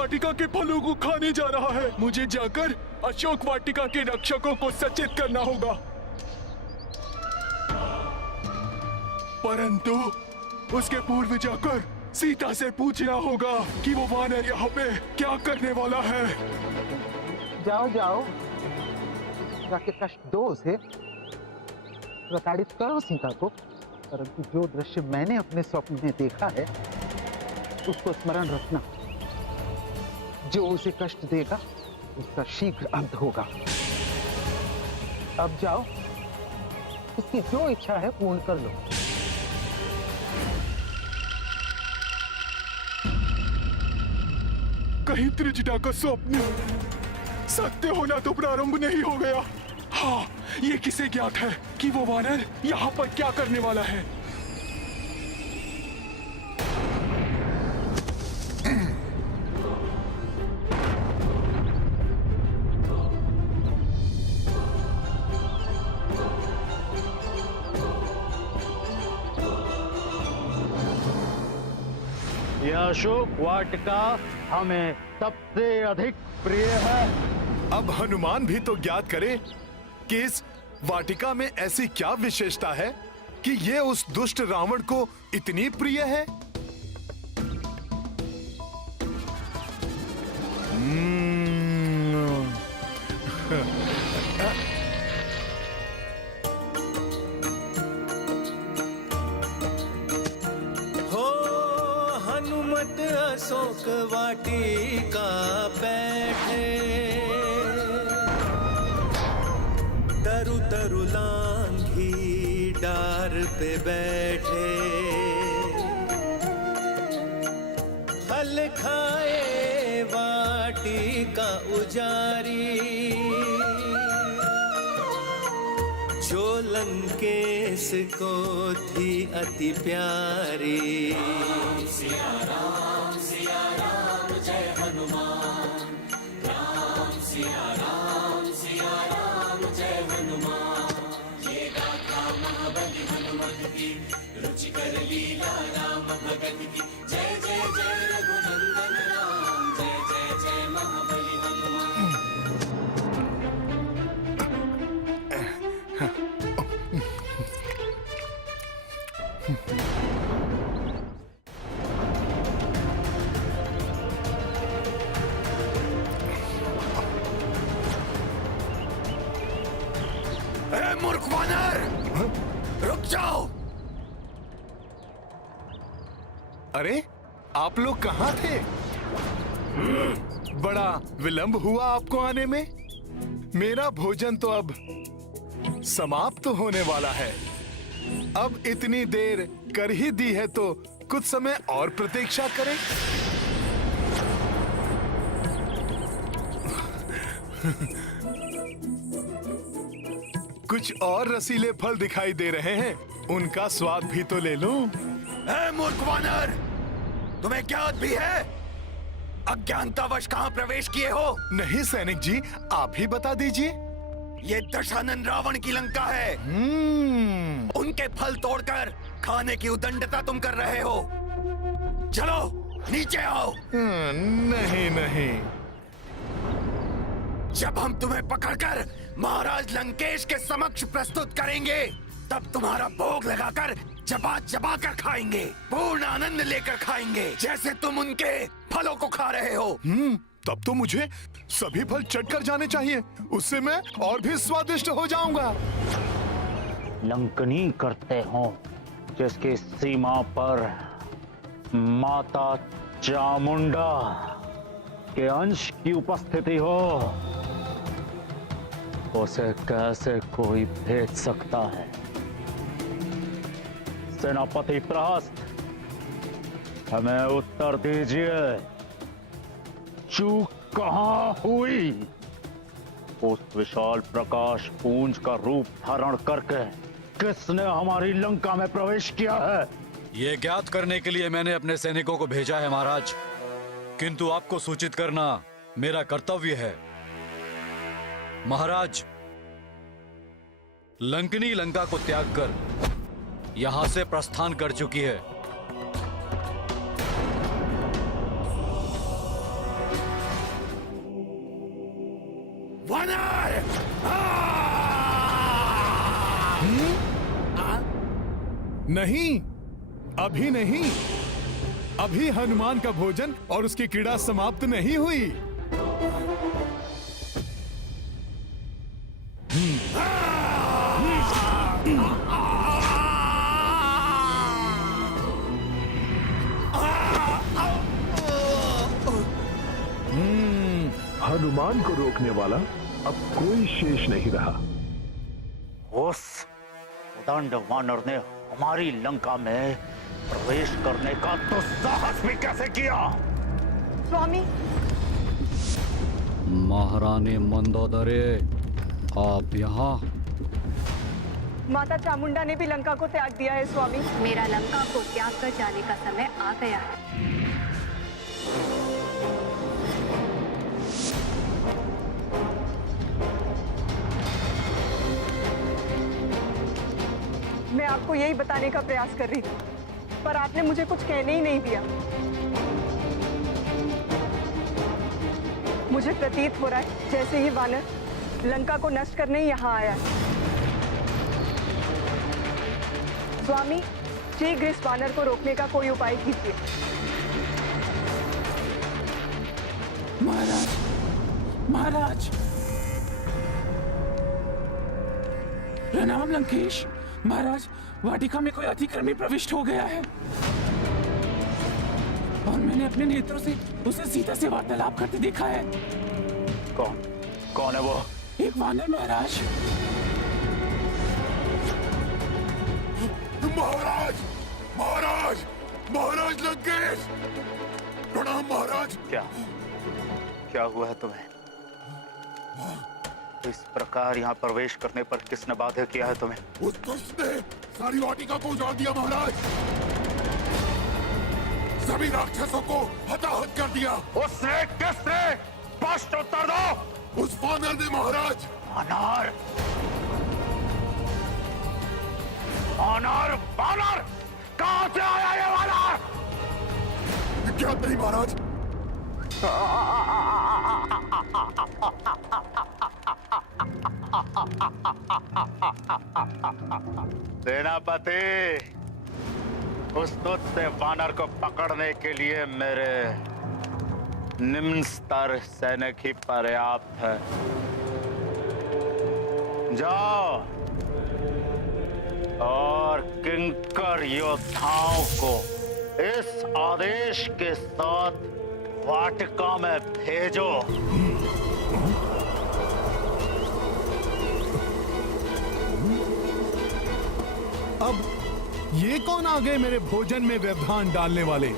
वाटिका के फलों को खाने जा रहा है। मुझे जाकर अशोक वाटिका के रक्षकों को सचेत करना होगा। परंतु उसके पूर्व जाकर सीता से पूछना होगा कि वो वानर यहाँ पे क्या करने वाला है। जाओ जाओ, जाके कष्ट दो उसे, प्रताड़ित करो सीता को। परंतु जो दृश्य मैंने अपने स्वप्न में देखा है उसको स्मरण रखना। जो उसे कष्ट देगा उसका शीघ्र अंत होगा। अब जाओ, उसकी जो इच्छा है पूर्ण कर लो। कहीं त्रिजटा का स्वप्न सत्य होना तो प्रारंभ नहीं हो गया। हाँ, ये किसे ज्ञात है कि वो वानर यहाँ पर क्या करने वाला है। यह अशोक वाटिका हमें सबसे अधिक प्रिय है। अब हनुमान भी तो ज्ञात करे कि इस वाटिका में ऐसी क्या विशेषता है कि ये उस दुष्ट रावण को इतनी प्रिय है। हनुमत अशोक वाटिका बैठे, तरु तरु लांघी डार पे बैठे, फल खाए वाटिका उजारी, जो लंकेश को थी अति प्यारी। राम सिया राम जय हनुमान, राम सिया राम जय हनुमान। ये गाथा महाबली हनुमत की, रुचिकर लीला राम भगत की। जय जय जय रघुनंदन राम, जय जय जय महाबली हनुमान। मूर्ख वानर, रुक जाओ। अरे आप लोग कहाँ थे? बड़ा विलंब हुआ आपको आने में। मेरा भोजन तो अब समाप्त होने वाला है। अब इतनी देर कर ही दी है तो कुछ समय और प्रतीक्षा करें। कुछ और रसीले फल दिखाई दे रहे हैं, उनका स्वाद भी तो ले लूं। मूर्ख वानर, तुम्हें ज्ञात भी है अज्ञानतावश कहाँ प्रवेश किए हो? नहीं सैनिक जी, आप ही बता दीजिए। ये दशानन रावण की लंका है। उनके फल तोड़कर खाने की उदंडता तुम कर रहे हो। चलो नीचे आओ। नहीं नहीं, जब हम तुम्हें पकड़कर महाराज लंकेश के समक्ष प्रस्तुत करेंगे तब तुम्हारा भोग लगाकर चबा चबा कर खाएंगे, पूर्ण आनंद लेकर खाएंगे, जैसे तुम उनके फलों को खा रहे हो। तब तो मुझे सभी फल चटकर जाने चाहिए, उससे मैं और भी स्वादिष्ट हो जाऊंगा। लंकनी करते हो जिसकी सीमा पर माता चामुंडा के अंश की उपस्थिति हो, उसे कैसे कोई भेज सकता है? सेनापति प्रहस्त, हमें उत्तर दीजिए, चूक कहां हुई? उस विशाल प्रकाश पुंज का रूप धारण करके किसने हमारी लंका में प्रवेश किया है? ये ज्ञात करने के लिए मैंने अपने सैनिकों को भेजा है महाराज, किंतु आपको सूचित करना मेरा कर्तव्य है। महाराज, लंकनी लंका को त्याग कर यहां से प्रस्थान कर चुकी है। वानर! नहीं, अभी नहीं। अभी हनुमान का भोजन और उसकी क्रीड़ा समाप्त नहीं हुई। हनुमान को रोकने वाला अब कोई शेष नहीं रहा। उस उदंड वानर ने हमारी लंका में प्रवेश करने का दुस्साहस भी कैसे किया? स्वामी, महारानी मंदोदरी, आप यहाँ? माता चामुंडा ने भी लंका को त्याग दिया है स्वामी। मेरा लंका को त्याग कर जाने का समय आ गया है। मैं आपको यही बताने का प्रयास कर रही थी, पर आपने मुझे कुछ कहने ही नहीं दिया। मुझे प्रतीत हो रहा है जैसे ये वानर लंका को नष्ट करने ही यहाँ आया है। स्वामी, शीघ्र इस वानर को रोकने का कोई उपाय कीजिए। महाराज, महाराज, प्रणाम लंकेश। महाराज, वाटिका में कोई अतिक्रमी प्रविष्ट हो गया है और मैंने अपने नेत्रों से उसे सीता से वार्तालाप करते देखा है। कौन है वो? एक वानर महाराज। महाराज, महाराज, महाराज लंकेश! प्रणाम महाराज। क्या हुआ है तुम्हें? इस प्रकार यहाँ प्रवेश करने पर किसने बाध्य किया है तुम्हें? उस दुष्ट ने सारी वाटिका को उजाड़ दिया महाराज। सभी राक्षसों को हताहत कर दिया। उसने? किसने? स्पष्ट उत्तर दो। उस वानर ने महाराज। वानर? वानर? वानर? कहाँ से आया ये वानर? ज्ञात नहीं महाराज। सेनापति, उस दुष्ट वानर को पकड़ने के लिए मेरे निम्न स्तर सैनिक ही पर्याप्त है। जाओ और किंकर योद्धाओं को इस आदेश के साथ वाटिका में भेजो। अब ये कौन आ गए मेरे भोजन में व्यवधान डालने वाले?